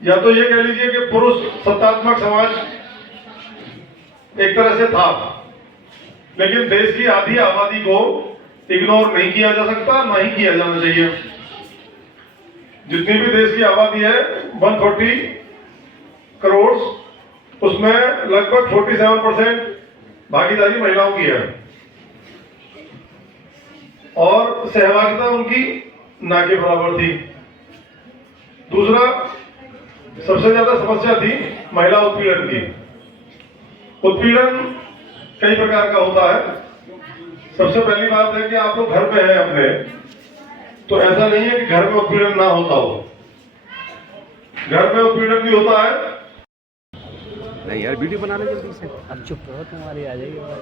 या तो ये कह लीजिए कि पुरुष सत्तात्मक समाज एक तरह से था, लेकिन देश की आधी आबादी को इग्नोर नहीं किया जा सकता, ना ही किया जाना चाहिए। जितनी भी देश की आबादी है 140 करोड़, उसमें लगभग 47% भागीदारी महिलाओं की है और सहभागिता उनकी ना के बराबर थी। दूसरा, सबसे ज्यादा समस्या थी महिला उत्पीड़न की। उत्पीड़न कई प्रकार का होता है। सबसे पहली बात है कि आप लोग घर पे हैं अपने, तो ऐसा नहीं है कि घर में उत्पीड़न ना होता हो, घर में उत्पीड़न भी होता है। नहीं यार, वीडियो बना ले जल्दी से। अब चुप रहो, तुम्हारी आ जाएगी भाई।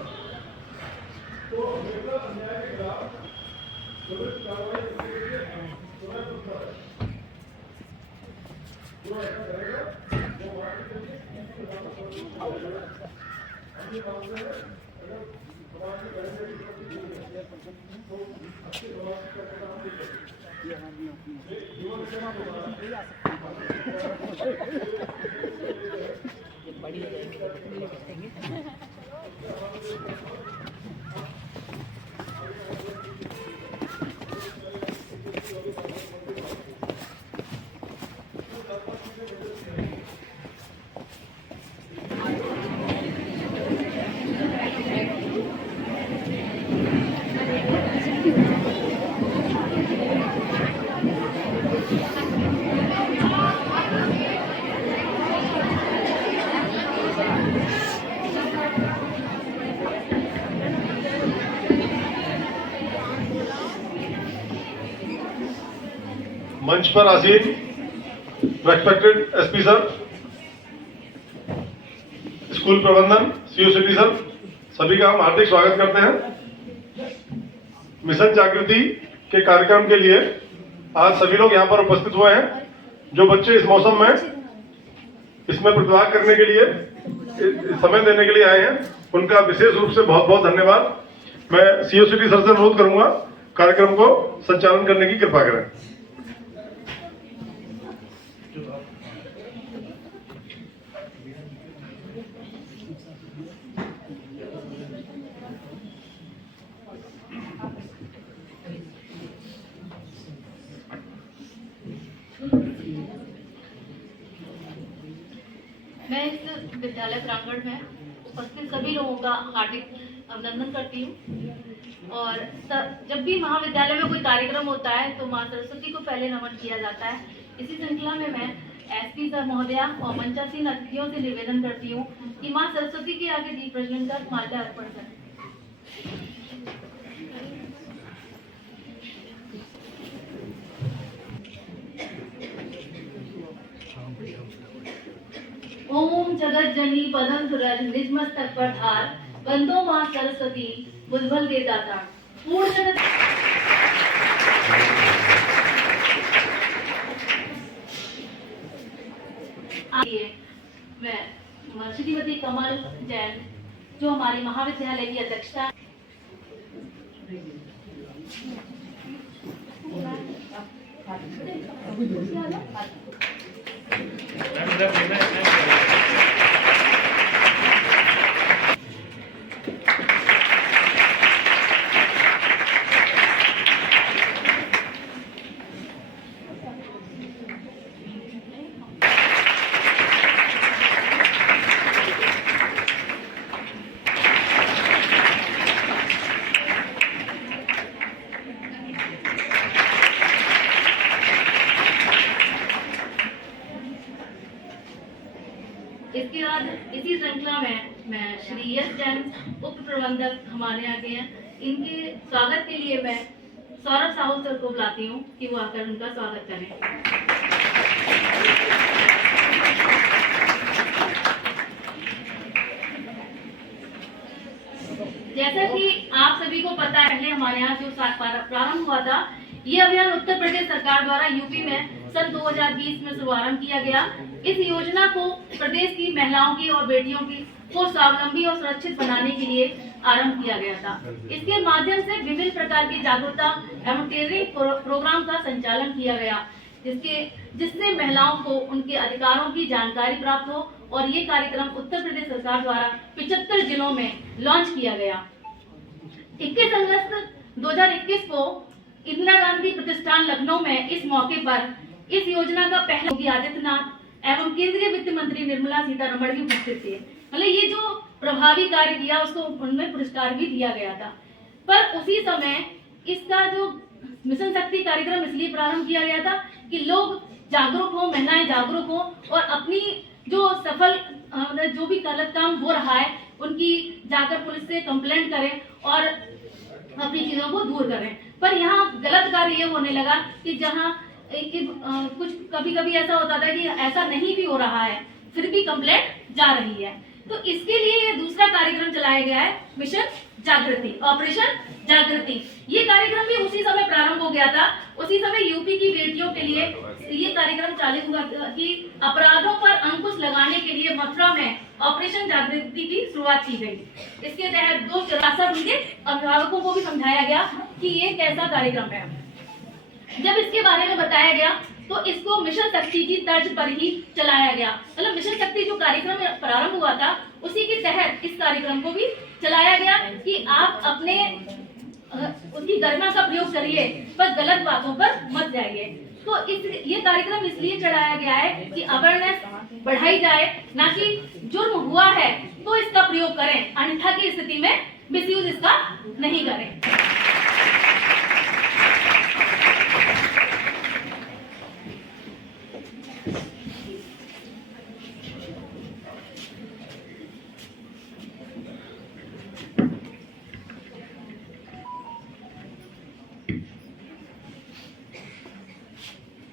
बड़ी हो जाएगी तो पतली करेंगे। मंच पर आसीन रेस्पेक्टेड एसपी सर, स्कूल प्रबंधन, सीओ सिटी सर, सभी का हम हार्दिक स्वागत करते हैं। मिशन जागृति के कार्यक्रम के लिए आज सभी लोग यहाँ पर उपस्थित हुए हैं। जो बच्चे इस मौसम में इसमें प्रतिभाग करने के लिए समय देने के लिए आए हैं, उनका विशेष रूप से बहुत बहुत धन्यवाद। मैं सीओ सिटी सर से अनुरोध करूंगा कार्यक्रम को संचालन करने की कृपा करें। मैं इस विद्यालय प्रांगण में उपस्थित सभी लोगों का हार्दिक अभिनंदन करती हूँ। और जब भी महाविद्यालय में कोई कार्यक्रम होता है तो माँ सरस्वती को पहले नमन किया जाता है। इसी श्रृंखला में मैं एसपी सर महोदया और मंचासीन अतिथियों से निवेदन करती हूँ कि माँ सरस्वती के आगे दीप प्रज्वलन कर माल्यार्पण करें। ओम जगत जनी पदम तुरज निज मस्तक पर धार, बंदो मां सरस्वती बुलबुल के दाता। पूर्ण जगत मैं श्रीमती कमल जैन, जो हमारी महाविद्यालय की अध्यक्षता इसके बाद इसी श्रृंखला में मैं श्री यश जैन उप प्रबंधक हमारे यहाँ के हैं। इनके स्वागत के लिए मैं सौरभ साहू सर को बुलाती हूँ कि वो आकर उनका स्वागत करें। जैसा कि आप सभी को पता है, पहले हमारे यहाँ जो प्रारंभ हुआ था, ये अभियान उत्तर प्रदेश सरकार द्वारा यूपी में सन 2020 में शुभारंभ किया गया। इस योजना को प्रदेश की महिलाओं की और बेटियों को स्वावलंबी और सुरक्षित बनाने के लिए आरंभ किया गया था। इसके माध्यम से विभिन्न प्रकार की जागरूकता एवं ट्रेनिंग प्रोग्राम का संचालन किया गया। जिससे महिलाओं को उनके अधिकारों की जानकारी प्राप्त हो। और ये कार्यक्रम उत्तर प्रदेश सरकार द्वारा 75 जिलों में लॉन्च किया गया। 21 अगस्त 2021 को इंदिरा गांधी प्रतिष्ठान लखनऊ में इस मौके पर इस योजना का पहले योगी आदित्यनाथ एवं केंद्रीय वित्त मंत्री निर्मला सीतारमण भी उपस्थित थे। मतलब ये जो प्रभावी कार्य किया उसको उनमें पुरस्कार भी दिया गया था। पर उसी समय इसका जो मिशन शक्ति कार्यक्रम इसलिए प्रारंभ किया गया था कि लोग जागरूक हो, महिलाएं जागरूक हो और अपनी जो सफल जो भी गलत काम हो रहा है उनकी जाकर पुलिस से कंप्लेंट करें और अपनी चीजों को दूर करें। पर यहाँ गलत कार्य ये होने लगा कि जहाँ कुछ कभी कभी ऐसा होता था कि ऐसा नहीं भी हो रहा है फिर भी कंप्लेंट जा रही है। तो इसके लिए ये दूसरा कार्यक्रम चलाया गया है, मिशन जागृति, ऑपरेशन जागृति। ये कार्यक्रम भी उसी समय प्रारंभ हो गया था। उसी समय यूपी की बेटियों के लिए ये कार्यक्रम चालू हुआ कि अपराधों पर अंकुश लगाने के लिए मथुरा में ऑपरेशन जागृति की शुरुआत की गई। इसके तहत 2 चौरासा उनके अभिभावकों को भी समझाया गया कि ये कैसा कार्यक्रम है। जब इसके बारे में बताया गया तो इसको मिशन शक्ति की तर्ज पर ही चलाया गया। मतलब मिशन शक्ति जो कार्यक्रम प्रारंभ हुआ था उसी के तहत इस कार्यक्रम को भी चलाया गया कि आप अपने उसकी गरिमा का प्रयोग करिए पर गलत बातों पर मत जाइए। तो ये कार्यक्रम इसलिए चलाया गया है कि अवेयरनेस बढ़ाई जाए, ना कि जुर्म हुआ है तो इसका प्रयोग करें, अन्यथा की स्थिति में मिसयूज इसका नहीं करें।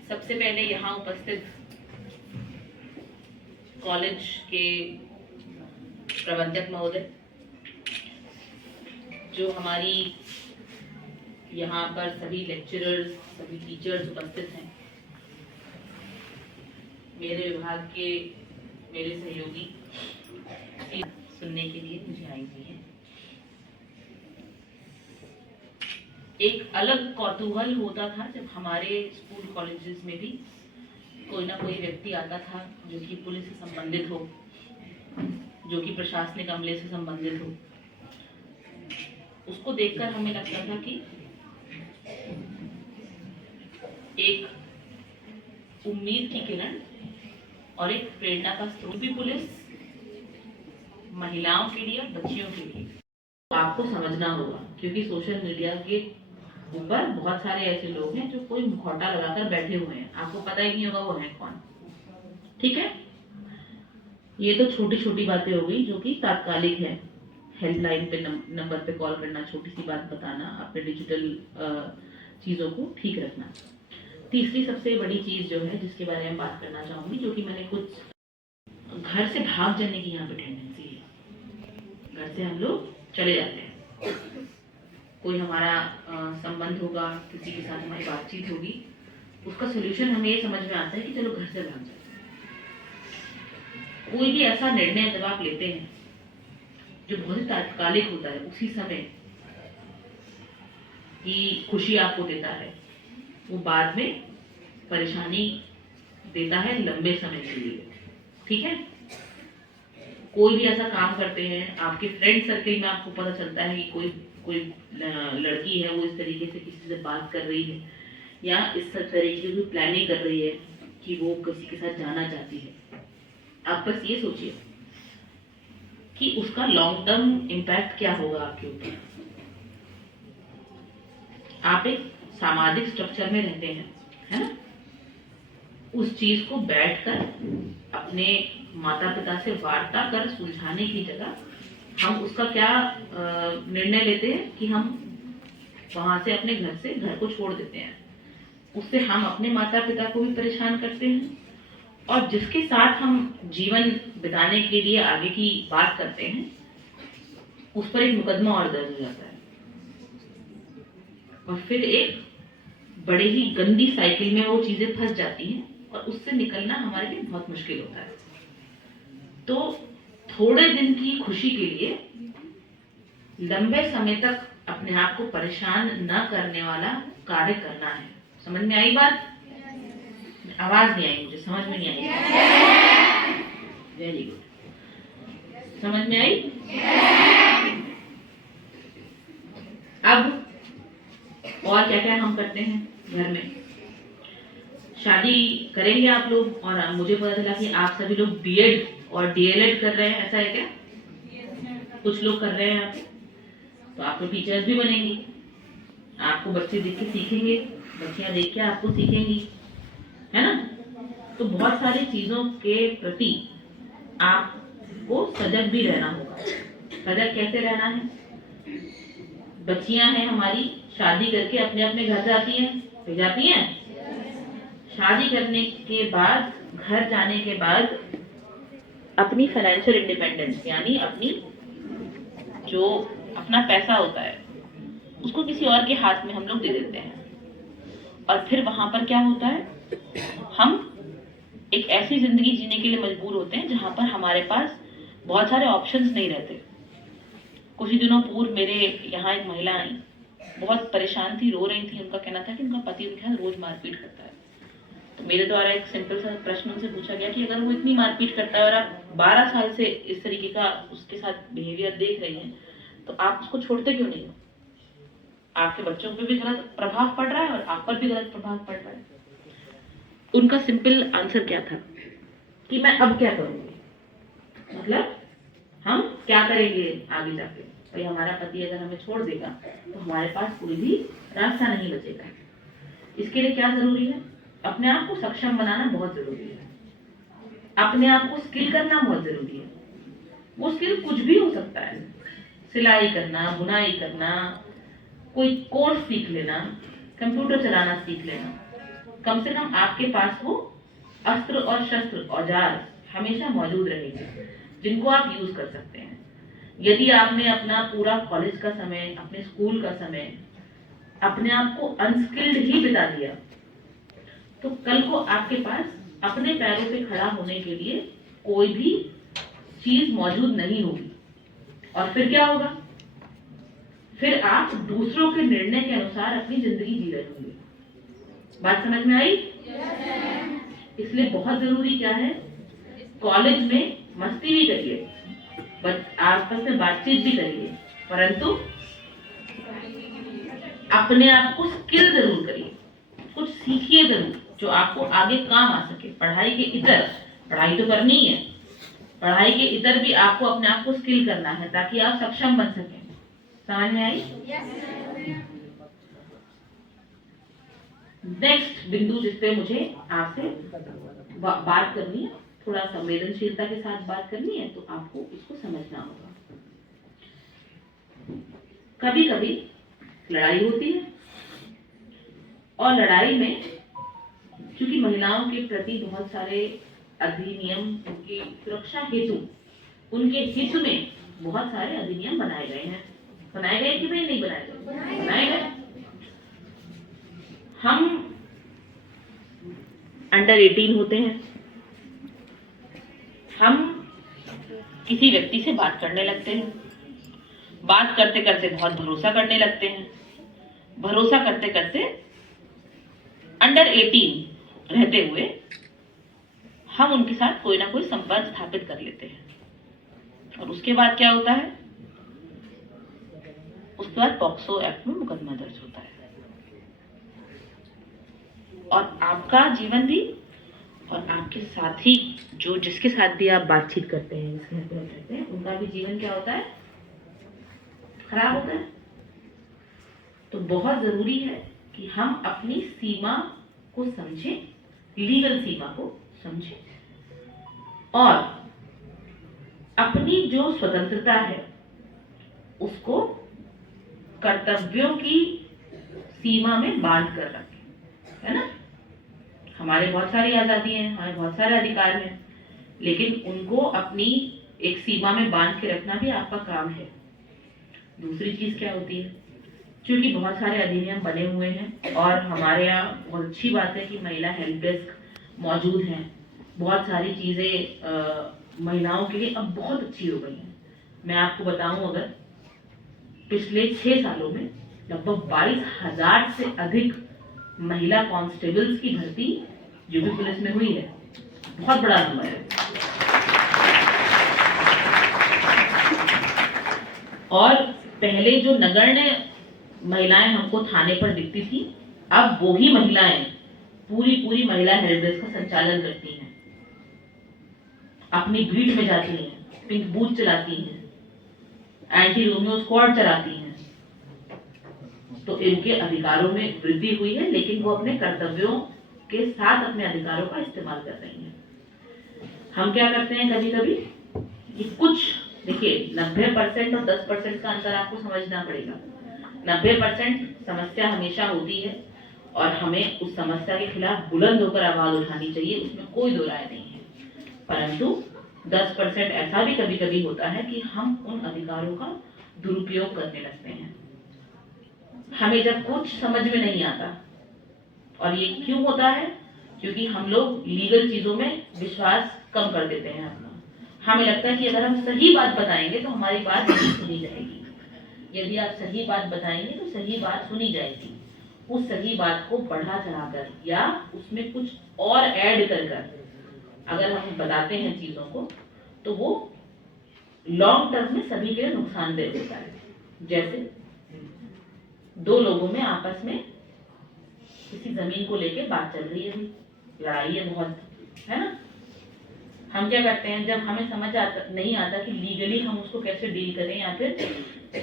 सबसे पहले यहाँ उपस्थित कॉलेज के प्रबंधक महोदय, जो हमारी यहाँ पर सभी लेक्चरर्स, सभी टीचर्स उपस्थित हैं, मेरे विभाग के मेरे सहयोगी सुनने के लिए मुझे आई हुई है। एक अलग कौतूहल होता था जब हमारे स्कूल कॉलेजेस में भी कोई ना कोई व्यक्ति आता था जो कि पुलिस से संबंधित हो, जो कि प्रशासनिक अमले से संबंधित हो। उसको देखकर हमें लगता था कि एक उम्मीद की किरण और एक प्रेरणा का स्रोत भी पुलिस महिलाओं के लिए और बच्चियों के लिए। आपको समझना होगा क्योंकि सोशल मीडिया के ऊपर बहुत सारे ऐसे लोग हैं जो कोई मुखौटा लगाकर बैठे हुए हैं, आपको पता ही नहीं होगा वो है कौन। ठीक है, ये तो छोटी छोटी बातें हो गई जो कि तात्कालिक है। हेल्पलाइन पे नंबर पे कॉल करना, छोटी सी बात बताना, अपने डिजिटल चीज़ों को ठीक रखना। तीसरी सबसे बड़ी चीज़ जो है जिसके बारे में बात करना चाहूँगी, जो कि मैंने कुछ घर से भाग जाने की यहाँ पे टेंडेंसी है। घर से हम लोग चले जाते हैं, कोई हमारा संबंध होगा, किसी के साथ हमारी बातचीत होगी, उसका सोल्यूशन हमें ये समझ में आता है कि चलो घर से भाग जाते हैं। कोई भी ऐसा निर्णय जब आप लेते हैं जो बहुत ही तात्कालिक होता है, उसी समय की खुशी आपको देता है, वो बाद में परेशानी देता है लंबे समय के लिए। ठीक है, कोई भी ऐसा काम करते हैं, आपके फ्रेंड सर्कल में आपको पता चलता है कि कोई लड़की है वो इस तरीके से किसी से बात कर रही है या इस तरीके की प्लानिंग कर रही है कि वो किसी के साथ जाना चाहती है। आप बस ये सोचिए कि उसका लॉन्ग टर्म इम्पैक्ट क्या होगा आपके ऊपर। आप एक सामाजिक स्ट्रक्चर में रहते हैं, है ना? उस चीज को बैठकर अपने माता पिता से वार्ता कर सुलझाने की जगह हम उसका क्या निर्णय लेते हैं कि हम वहां से अपने घर को छोड़ देते हैं। उससे हम अपने माता पिता को भी परेशान करते हैं और जिसके साथ हम जीवन बिताने के लिए आगे की बात करते हैं उस पर एक मुकदमा और दर्ज हो जाता है और फिर एक बड़े ही गंदी साइकिल में वो चीजें फंस जाती हैं और उससे निकलना हमारे लिए बहुत मुश्किल होता है। तो थोड़े दिन की खुशी के लिए लंबे समय तक अपने आप को परेशान न करने वाला कार्य करना है। समझ में आई बात? आवाज नहीं आई, मुझे समझ में नहीं आई। वेरी गुड, समझ में आई। अब और क्या क्या हम करते हैं घर में। शादी करेंगे आप लोग, और मुझे पता चला कि आप सभी लोग बीएड और डीएलएड कर रहे हैं, ऐसा है क्या? कुछ लोग कर रहे हैं आप, तो आप तो टीचर्स भी बनेंगी। आपको बच्चे देख के सीखेंगे, बच्चियां देख के आपको सीखेंगी, है ना? तो बहुत सारी चीजों के प्रति आपको सजग भी रहना होगा। सजग कैसे रहना है? बच्चियां हैं हमारी, शादी करके अपने अपने घर जाती हैं। शादी करने के बाद, घर जाने के बाद अपनी फाइनेंशियल इंडिपेंडेंस, यानी अपनी जो अपना पैसा होता है उसको किसी और के हाथ में हम लोग दे देते हैं। और फिर वहां पर क्या होता है, हम एक ऐसी जिंदगी जीने के लिए मजबूर होते हैं जहां पर हमारे पास बहुत सारे ऑप्शंस नहीं रहते। कुछ ही दिनों पूर्व मेरे यहाँ एक महिला आई, बहुत परेशान थी, रो रही थी। उनका कहना था कि उनका पति उनके साथ रोज मारपीट करता है। तो मेरे द्वारा एक सिंपल सा प्रश्न उनसे पूछा गया कि अगर वो इतनी मारपीट करता है और आप 12 साल से इस तरीके का उसके साथ बिहेवियर देख रही हैं, तो आप उसको छोड़ते क्यों नहीं हो? आपके बच्चों पे भी गलत प्रभाव पड़ रहा है और आप पर भी गलत प्रभाव पड़ रहा है। उनका सिंपल आंसर क्या था कि मैं अब क्या करूंगी, मतलब हम क्या करेंगे आगे जाके? भाई हमारा पति अगर हमें छोड़ देगा तो हमारे पास कोई भी रास्ता नहीं बचेगा। इसके लिए क्या जरूरी है? अपने आप को सक्षम बनाना बहुत जरूरी है। अपने आप को स्किल करना बहुत जरूरी है। वो स्किल कुछ भी हो सकता है, सिलाई करना, बुनाई करना, कोई कोर्स सीख लेना, कंप्यूटर चलाना सीख लेना। कम से कम आपके पास वो अस्त्र और शस्त्र, औजार हमेशा मौजूद रहेंगे जिनको आप यूज कर सकते हैं। यदि आपने अपना पूरा कॉलेज का समय, अपने स्कूल का समय अपने आप को अनस्किल्ड ही बिता दिया, तो कल को आपके पास अपने पैरों पे खड़ा होने के लिए कोई भी चीज मौजूद नहीं होगी। और फिर क्या होगा? फिर आप दूसरों के निर्णय के अनुसार अपनी जिंदगी जी रहे होंगे। बात समझ में आई? इसलिए बहुत जरूरी क्या है, कॉलेज में मस्ती भी करिए, आपस में बातचीत भी करिए, परंतु अपने आप को स्किल जरूर करिए, कुछ सीखिए जरूर जो आपको आगे काम आ सके। पढ़ाई के इतर, पढ़ाई तो करनी है, पढ़ाई के इतर भी आपको अपने आप को स्किल करना है ताकि आप सक्षम बन सकें। समझ में आई? नेक्स्ट बिंदु जिस पे मुझे आपसे बात करनी है, थोड़ा संवेदनशीलता के साथ बात करनी है, तो आपको इसको समझना होगा। कभी कभी लड़ाई होती है, और लड़ाई में क्योंकि महिलाओं के प्रति बहुत सारे अधिनियम, उनकी सुरक्षा हेतु, उनके हित में बहुत सारे अधिनियम बनाए गए हैं। बनाए गए कि नहीं बनाए गए? बनाए गए। हम अंडर 18 होते हैं, हम किसी व्यक्ति से बात करने लगते हैं, बात करते करते बहुत भरोसा करने लगते हैं, भरोसा करते करते अंडर 18 रहते हुए हम उनके साथ कोई ना कोई संपर्क स्थापित कर लेते हैं। और उसके बाद क्या होता है? उसके बाद पॉक्सो एक्ट में मुकदमा दर्ज होता है, और आपका जीवन भी और आपके साथी, जो जिसके साथ भी आप बातचीत करते हैं, जिसके साथ आप रहते हैं, उनका भी जीवन क्या होता है? खराब होता है। तो बहुत जरूरी है कि हम अपनी सीमा को समझें, लीगल सीमा को समझें, और अपनी जो स्वतंत्रता है उसको कर्तव्यों की सीमा में बांध कर रखें, है ना? हमारे बहुत सारी आजादी है, हमारे बहुत सारे अधिकार हैं, लेकिन उनको अपनी एक सीमा में बांध के रखना भी आपका काम है। दूसरी चीज क्या होती है, क्योंकि बहुत सारे अधिनियम बने हुए हैं और हमारे यहाँ बहुत अच्छी बात है कि महिला हेल्प डेस्क मौजूद हैं, बहुत सारी चीजें महिलाओं के लिए अब बहुत अच्छी हो गई हैं। मैं आपको बताऊं, अगर पिछले 6 सालों में लगभग 22,000 से अधिक महिला कांस्टेबल्स की भर्ती जो भी पुलिस में हुई है, बहुत बड़ा नंबर है। और पहले जो नगण्य महिलाएं हमको थाने पर दिखती थी, अब वो ही महिलाएं पूरी महिला हेल्प डेस्क का संचालन करती हैं, अपनी बीट में जाती हैं, पिंक बूथ चलाती हैं, एंटी रोमियो स्क्वाड चलाती हैं। तो इनके अधिकारों में वृद्धि हुई है, लेकिन वो अपने कर्तव्यों के साथ अपने अधिकारों का इस्तेमाल कर रही हैं। हम क्या करते हैं कभी कभी कि कुछ, देखिए 90% और 10% का अंतर आपको समझना पड़ेगा। 90% समस्या हमेशा होती है और हमें उस समस्या के खिलाफ बुलंद होकर आवाज उठानी चाहिए, उसमें कोई दो राय नहीं है। परंतु 10% ऐसा भी कभी कभी होता है कि हम उन अधिकारों का दुरुपयोग करने लगते हैं। हमें जब कुछ समझ में नहीं आता, और ये क्यों होता है, क्योंकि हम लोग लीगल चीजों में विश्वास कम कर देते हैं अपना। हमें लगता है कि अगर हम सही बात बताएंगे तो हमारी बात नहीं सुनी जाएगी। यदि आप सही बात बताएंगे तो सही बात सुनी जाएगी। उस सही बात को बढ़ा चढ़ाकर या उसमें कुछ और ऐड कर अगर हम बताते हैं चीजों को, तो वो लॉन्ग टर्म में सभी के लिए नुकसानदेह होता है। जैसे दो लोगों में आपस में किसी जमीन को लेके बात चल रही है, लड़ाई है बहुत, है ना। हम क्या करते हैं, जब हमें समझ नहीं आता कि लीगली हम उसको कैसे डील करें या फिर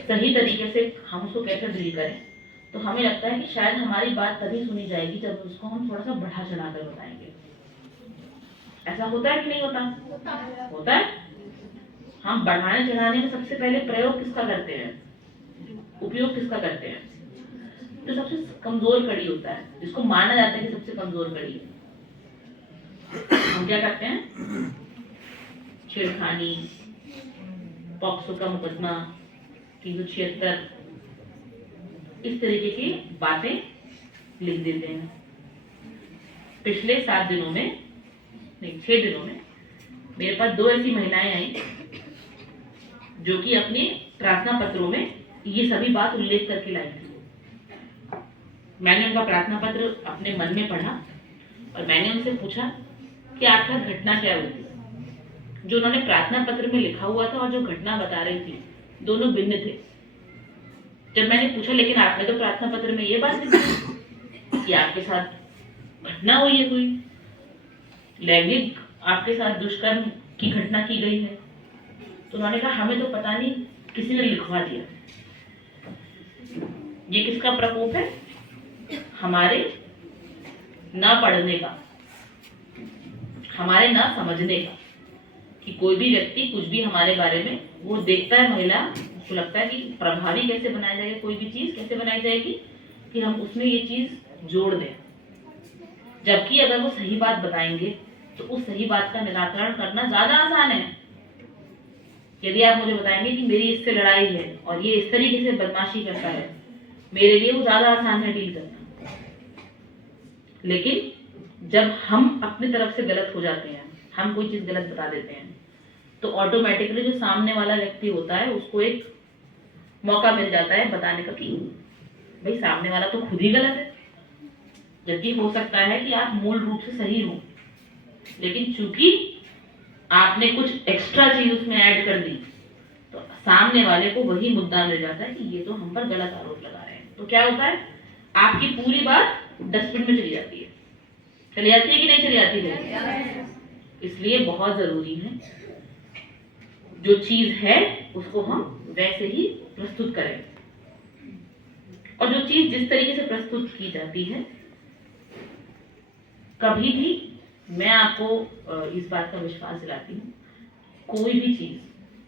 सही तरीके से हम उसको कैसे डील करें, तो हमें लगता है कि शायद हमारी बात तभी सुनी जाएगी जब उसको हम थोड़ा सा बढ़ा चढ़ाकर बताएंगे। ऐसा होता है कि नहीं होता? होता है। हम बढ़ाने चढ़ाने में सबसे पहले प्रयोग किसका करते हैं, उपयोग किसका करते हैं? तो सबसे कमजोर कड़ी होता है, जिसको माना जाता है कि सबसे कमजोर कड़ी है। हम क्या करते हैं, छेड़खानी, पॉक्सो का मुकदमा, 376, इस तरीके की बातें लिख देते हैं। पिछले 6 दिनों में मेरे पास 2 ऐसी महिलाएं आई जो कि अपने प्रार्थना पत्रों में ये सभी बात उल्लेख करके लाई थी। मैंने उनका प्रार्थना पत्र अपने मन में पढ़ा और मैंने उनसे पूछा कि आखिर घटना क्या हुई थी। जो उन्होंने प्रार्थना पत्र में लिखा हुआ था और जो घटना बता रही थी, दोनों भिन्न थे। जब मैंने पूछा, लेकिन आपने तो प्रार्थना पत्र में ये बात लिखी कि आपके साथ घटना हुई है, कोई लैंगिक आपके साथ दुष्कर्म की घटना की गई है, तो उन्होंने कहा हमें तो पता नहीं, किसी ने लिखवा दिया। ये किसका प्रकोप है? हमारे ना पढ़ने का, हमारे ना समझने का। कि कोई भी व्यक्ति कुछ भी हमारे बारे में वो देखता है, महिला, उसको लगता है कि प्रभावी कैसे बनाया जाएगा, कोई भी चीज कैसे बनाई जाएगी कि हम उसमें ये चीज जोड़ दें। जबकि अगर वो सही बात बताएंगे तो उस सही बात का निराकरण करना ज्यादा आसान है। यदि आप मुझे बताएंगे कि मेरी इससे लड़ाई है और ये इस तरीके से बदमाशी करता है, मेरे लिए वो ज्यादा आसान है डील करना। लेकिन जब हम अपनी तरफ से गलत हो जाते हैं, हम कोई चीज गलत बता देते हैं, तो ऑटोमेटिकली जो सामने वाला व्यक्ति होता है उसको एक मौका मिल जाता है बताने का कि भाई सामने वाला तो खुद ही गलत है। जबकि हो सकता है कि आप मूल रूप से सही हो, लेकिन चूंकि आपने कुछ एक्स्ट्रा चीज उसमें ऐड कर दी, तो सामने वाले को वही मुद्दा मिल जाता है कि ये तो हम पर गलत आरोप लगा रहे हैं। तो क्या होता है, आपकी पूरी बात डस्टबिन में चली जाती है। चली जाती है कि नहीं चली जाती है? इसलिए बहुत जरूरी है जो चीज है उसको हम वैसे ही प्रस्तुत करें, और जो चीज जिस तरीके से प्रस्तुत की जाती है, कभी भी मैं आपको इस बात का विश्वास दिलाती हूँ, कोई भी चीज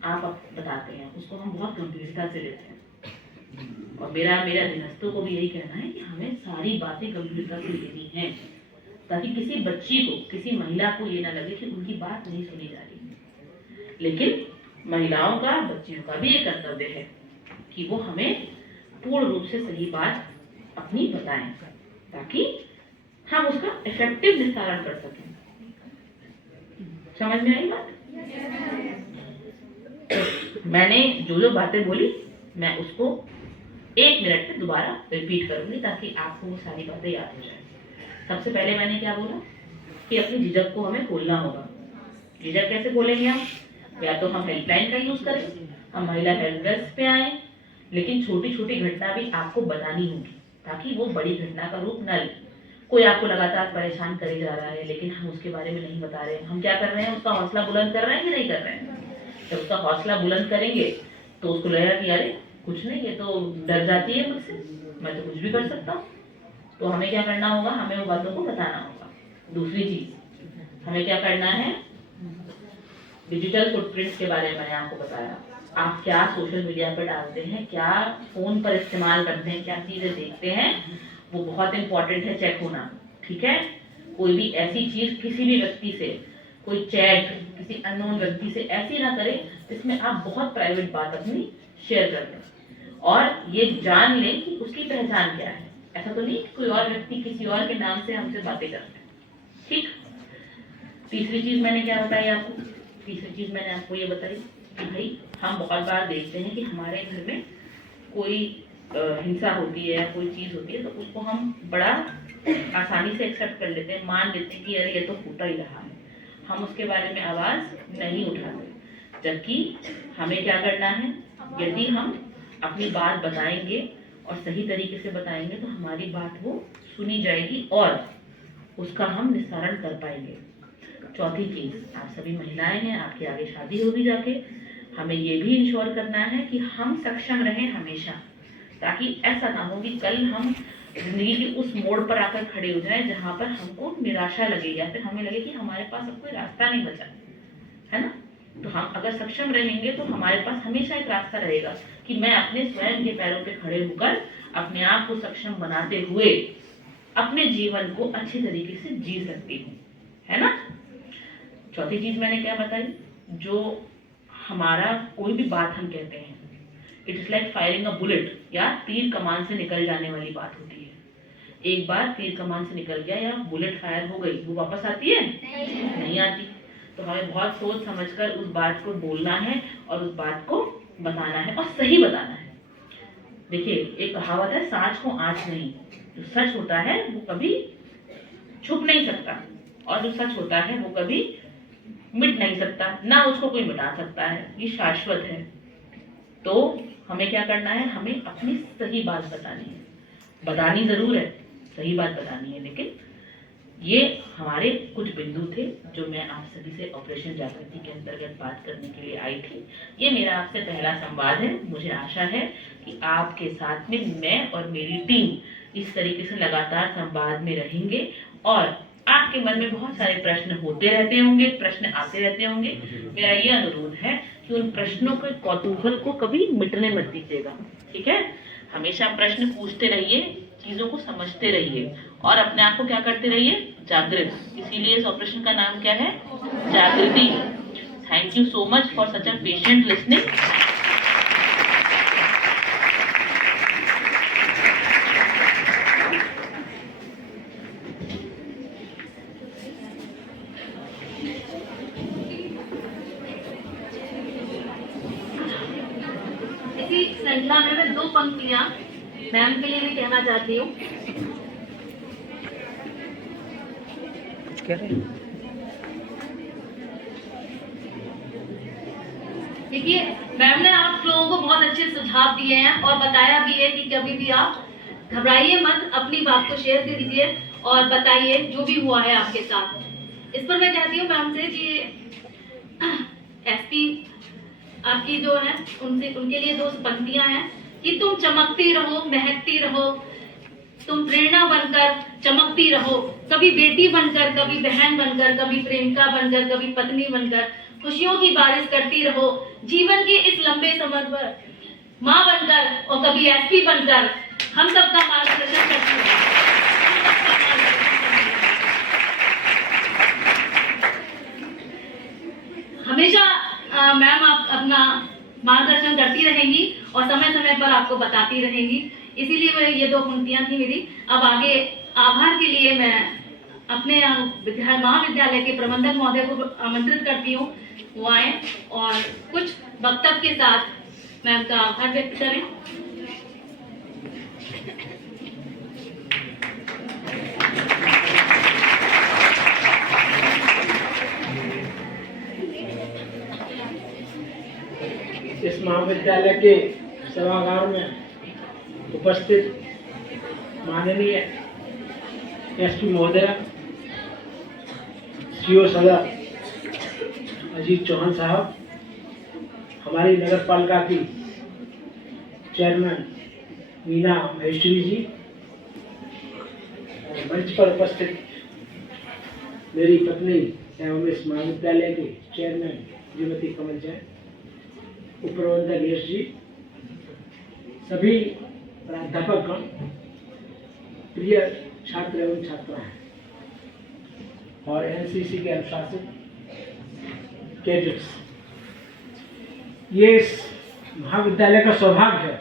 आप बताते हैं उसको हम बहुत गंभीरता से लेते हैं। और मेरा अधीनस्थों को भी यही कहना है कि हमें सारी बातें गंभीरता से लेनी है, ताकि किसी बच्ची को, किसी महिला को ये ना लगे कि उनकी बात नहीं सुनी जा रही। लेकिन महिलाओं का, बच्चियों का भी ये कर्तव्य है कि वो हमें पूर्ण रूप से सही बात अपनी बताएं, ताकि हम उसका इफेक्टिव निस्तारण कर सकें। समझ में आई बात? मैंने जो बातें बोली मैं उसको 1 मिनट में दोबारा रिपीट करूंगी, ताकि आपको वो सारी बातें याद हो जाए। सबसे पहले मैंने क्या बोला कि अपनी झिझक को हमें खोलना होगा। झिझक कैसे खोलेंगे हम? या तो हम हेल्पलाइन का यूज करें, हम महिला हेल्प डेस्क पे आए, लेकिन छोटी छोटी घटना भी आपको बतानी होगी ताकि वो बड़ी घटना का रूप न ले। कोई आपको लगातार परेशान करे जा रहा है लेकिन हम उसके बारे में नहीं बता रहे हैं, हम क्या कर रहे हैं, उसका हौसला बुलंद कर रहे हैं कि नहीं कर रहे हैं? जब उसका हौसला बुलंद करेंगे तो उसको लगेगा कि अरे कुछ नहीं, ये तो डर जाती है मुझसे, मैं तो कुछ भी कर सकता हूँ। तो हमें क्या करना होगा, हमें वो बातों को बताना होगा। दूसरी चीज हमें क्या करना है, डिजिटल फुटप्रिंट्स के बारे में मैंने आपको बताया। आप क्या सोशल मीडिया पर डालते हैं, क्या फोन पर इस्तेमाल करते हैं, क्या चीजें देखते हैं, वो बहुत इंपॉर्टेंट है चेक होना। ठीक है, कोई भी ऐसी चीज किसी भी व्यक्ति से, कोई चैट किसी अननोन व्यक्ति से ऐसी ना करें जिसमें आप बहुत प्राइवेट बात अपनी शेयर कर दें और ये जान लें कि उसकी पहचान क्या है। ऐसा तो नहीं कि कोई और व्यक्ति किसी और के नाम से हमसे बातें करते हैं। ठीक। तीसरी चीज मैंने क्या बताई आपको? तीसरी चीज मैंने आपको ये बताई कि भाई हम बहुत बार देखते हैं कि हमारे घर में कोई हिंसा होती है या कोई चीज होती है तो उसको हम बड़ा आसानी से एक्सेप्ट कर लेते हैं, मान लेते हैं कि अरे ये तो होता ही रहा है, हम उसके बारे में आवाज नहीं उठाते। जबकि हमें क्या करना है, यदि हम अपनी बात बताएंगे और सही तरीके से बताएंगे तो हमारी बात वो सुनी जाएगी और उसका हम निस्तारण कर पाएंगे। चौथी चीज, आप सभी महिलाएं हैं, आपकी आगे शादी होगी जाके, हमें ये भी इंश्योर करना है कि हम सक्षम रहें हमेशा, ताकि ऐसा ना हो कि कल हम जिंदगी के उस मोड़ पर आकर खड़े हो जाएं जहां पर हमको निराशा लगे या फिर हमें लगे कि हमारे पास अब कोई रास्ता नहीं बचा है ना। तो हम अगर सक्षम रहेंगे तो हमारे पास हमेशा एक रास्ता रहेगा कि मैं अपने स्वयं के पैरों पे खड़े होकर अपने आप को सक्षम बनाते हुए अपने जीवन को अच्छी तरीके से जी सकती हूँ, है ना। चौथी चीज मैंने क्या बताई, जो हमारा कोई भी बात हम कहते हैं, it is like firing a bullet, या तीर कमान से निकल जाने वाली बात होती है। एक बार तीर कमान से निकल गया या बुलेट फायर हो गई, वो वापस आती है? नहीं आती। तो हमें बहुत सोच समझकर उस बात को बोलना है और उस बात को बताना है और सही बताना है। देखिए, एक कहावत है, सांच को आंच नहीं। जो सच होता है वो कभी छुप नहीं सकता और जो सच होता है वो कभी मिट नहीं सकता, ना उसको कोई मिटा सकता है, ये शाश्वत है। तो हमें क्या करना है, हमें अपनी सही बात बतानी है, बतानी जरूर है, सही बात बतानी है। लेकिन ये हमारे कुछ बिंदु थे जो मैं आप सभी से ऑपरेशन जागृति के अंतर्गत बात करने के लिए आई थी। ये मेरा आपसे पहला संवाद है। मुझे आशा है कि आपके साथ में मैं और मेरी टीम इस तरीके से लगातार संवाद में रहेंगे और आपके मन में बहुत सारे प्रश्न होते रहते होंगे, प्रश्न आते रहते होंगे। मेरा ये अनुरोध है कि उन प्रश्नों के कौतूहल को कभी मिटने मत दीजिएगा, ठीक है। हमेशा प्रश्न पूछते रहिए, चीजों को समझते रहिए और अपने आप को क्या करते रहिए, जागृत। इसीलिए इस ऑपरेशन का नाम क्या है, जागृति। Thank you so much for such a patient listening. इसी श्रृंखला में मैं 2 पंक्तियां मैम के लिए भी कहना चाहती हूँ। देखिए, मैम ने आप लोगों को बहुत अच्छे सुझाव दिए हैं और बताया भी है कि कभी भी आप घबराइए मत, अपनी बात को शेयर कीजिए और बताइए जो भी हुआ है आपके साथ। इस पर मैं कहती हूँ मैम से कि एसपी आपकी जो है उनके लिए 2 पंक्तियां हैं कि तुम चमकती रहो, महकती रहो, तुम प्रेरणा बनकर चमकती रहो, कभी बेटी बनकर, कभी बहन बनकर, कभी प्रेमिका बनकर, कभी पत्नी बनकर, खुशियों की बारिश करती रहो जीवन के इस लंबे सफर पर, माँ बनकर और कभी एसपी बनकर हम सबका मार्गदर्शन करती रहो। हमेशा मैम आप अपना मार्गदर्शन करती रहेंगी और समय समय पर आपको बताती रहेंगी। इसीलिए मैं ये 2 पंक्तियां थी मेरी। अब आगे आभार के लिए मैं अपने महाविद्यालय के प्रबंधक महोदय को आमंत्रित करती हूँ, वो आए और कुछ वक्तव्य के साथ मैम का आभार व्यक्त करें। इस महाविद्यालय के सभागार में उपस्थित माननीय एसपी महोदय, सीओ सदर अजीत चौहान साहब, हमारी नगर पालिका की चेयरमैन मीना महेश्वरी जी, मंच पर उपस्थित मेरी पत्नी एवं इस महाविद्यालय के चेयरमैन श्रीमती कमल जैन, उपप्रबंधक यश जी, सभी प्राध्यापकगण, प्रिय छात्र एवं छात्राएं और एनसीसी के अनुशासित कैडेट्स, ये इस महाविद्यालय का सौभाग्य है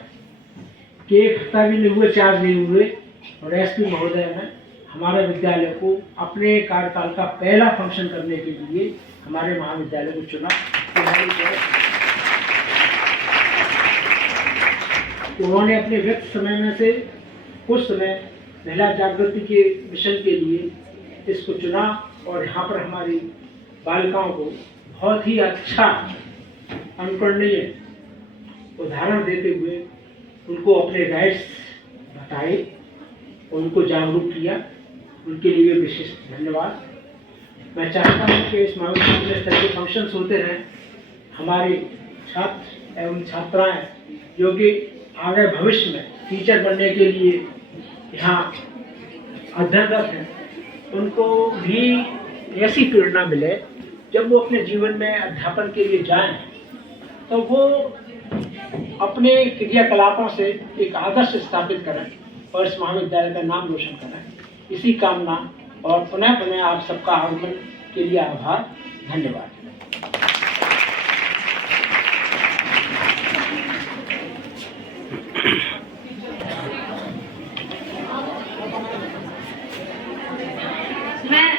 कि एक हफ्ता भी नहीं हुए, चार्ज नहीं हुए और एसपी महोदय ने हमारे विद्यालय को अपने कार्यकाल का पहला फंक्शन करने के लिए हमारे महाविद्यालय को चुना। उन्होंने अपने व्यक्त समय में से कुछ समय महिला जागृति के मिशन के लिए इसको चुना और यहाँ पर हमारी बालिकाओं को बहुत ही अच्छा अनुकरणीय उदाहरण देते हुए उनको अपने राइट्स बताए, उनको जागरूक किया, उनके लिए विशेष धन्यवाद। मैं चाहता हूँ कि इस महाविद्यालय में इस तरह के फंक्शंस होते रहें। हमारे छात्र एवं छात्राएं जो कि आगे भविष्य में टीचर बनने के लिए यहाँ अध्ययनरत हैं, उनको भी ऐसी प्रेरणा मिले जब वो अपने जीवन में अध्यापन के लिए जाएं तो वो अपने क्रियाकलापों से एक आदर्श स्थापित करें और इस महाविद्यालय का नाम रोशन करें। इसी कामना और पुनः पुनः आप सबका आगमन के लिए आभार, धन्यवाद। मैं